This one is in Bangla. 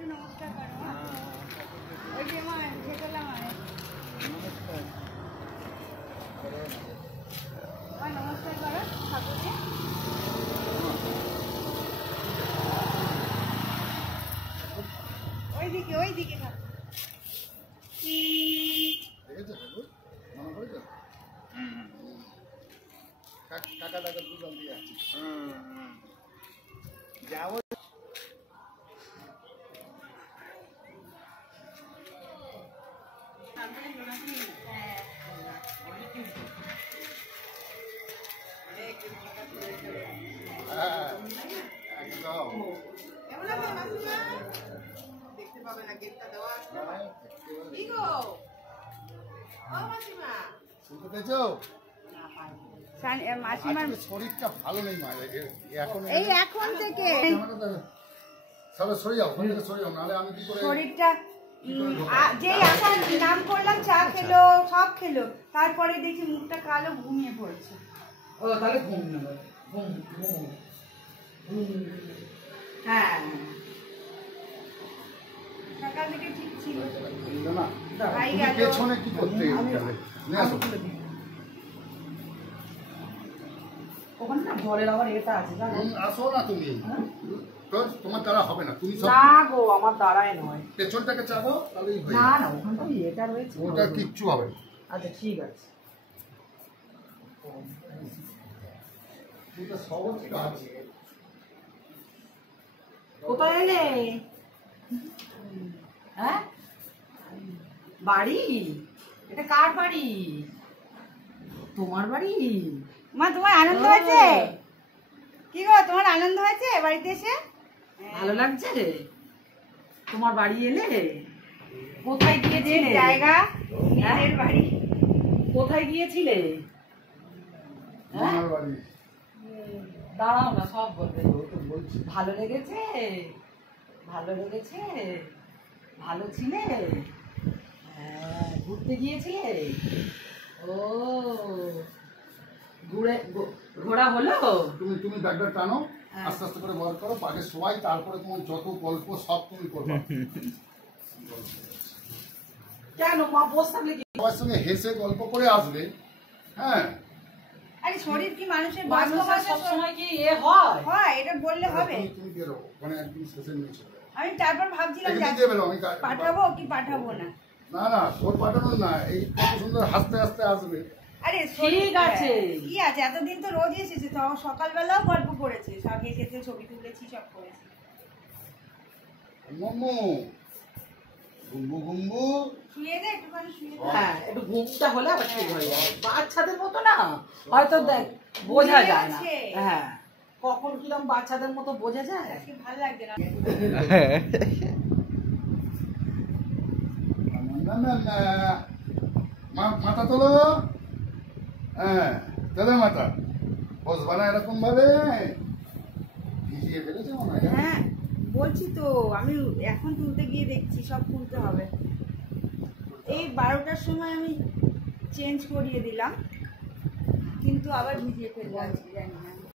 नमस्कार करो ठाकुरকে ওইদিকে কাকা দাদা দুজন দিয়ে আছে যাও দেখতে পাবে না গেটটা দেওয়া আছে কি গো ও মাসিমা শুনতে পেয়েছো মাসিমার শরীরটা ভালো নেই মা এখন এখন থেকে সবাই সরে যাও ওখান থেকে সরে যাও নাহলে আমি কি করে শরীরটা যেই আসার নাম করলাম চা খেলো সব খেলো তারপরে দেখি মুখটা কালো ঘুমিয়ে পড়ছে ও তাহলে ঘুম নেবে ঘুম হ্যাঁ সকাল থেকে ঠিক ছিল না ভাই গেল পেছনে কি করতে গেলে ওখানে না জলের আবার এটা আছে জানো আসো না তুমি তোমার দ্বারা হবে না তুমি না গো আমার দ্বারাই নয় পেছনটাকে চাপো তাহলেই হবে না না ওখানটা এটা রয়েছে ওটা কিচ্ছু হবে আচ্ছা ঠিক আছে এটা সহজ কাজ কোথায় এলে হ্যাঁ বাড়ি এটা কার বাড়ি তোমার বাড়ি মা তোমার আনন্দ হয়েছে কি গো তোমার আনন্দ হয়েছে বাড়িতে এসে ভালো লাগছে রে তোমার বাড়ি এলে কোথায় গিয়েছিলে জায়গা নিজের বাড়ি কোথায় গিয়েছিলে আমার বাড়ি দাঁড়াও না সব বলবে ভালো লেগেছে ভালো ছিলে ঘুরতে গিয়েছিলে ও ঘোরা হলো তুমি ব্যাগটা টানো আস্তে আস্তে করে বার করো পাকে সবাই তারপরে তোমার যত গল্প সব তুমি করবে কেন মা বসে থাকলে কি সবার সঙ্গে হেসে গল্প করে আসবে হ্যাঁ আরে শরীর কি মানুষের সব সময় কি এ হয় হয় এটা বললে হবে তুমি বেরো ওখানে একদম শেষে নিয়ে চলে আমি তারপর ভাবছিলাম পাঠাবো কি পাঠাবো না না তোর পাঠানো না এই কত সুন্দর হাসতে হাসতে আসবে আরে ঠিক আছে কি আছে এতদিন তো রোজ এসেছে তো সকালবেলাও গল্প করেছে সব এসেছে ছবি তুলেছি সব করেছি মোমো গুম্বু গুম্বু শুয়ে দে একটুখানি শুয়ে দে হ্যাঁ একটু ঘুমটা হলে আবার ঠিক হয়ে যাবে বাচ্চাদের মতো না হয়তো দেখ বোঝা যায় না হ্যাঁ কখন কিরকম বাচ্চাদের মতো বোঝা যায় আজকে ভালো লাগছে না মাথা তোলো হ্যাঁ তোলে মাথা বসবা না এরকম ভাবে ভিজিয়ে ফেলেছে মনে হয় হ্যাঁ বলছি তো আমি এখন তুলতে গিয়ে দেখছি সব তুলতে হবে এই 12টার সময় আমি চেঞ্জ করিয়ে দিলাম কিন্তু আবার ভিজিয়ে ফেলবো আজকে জানি না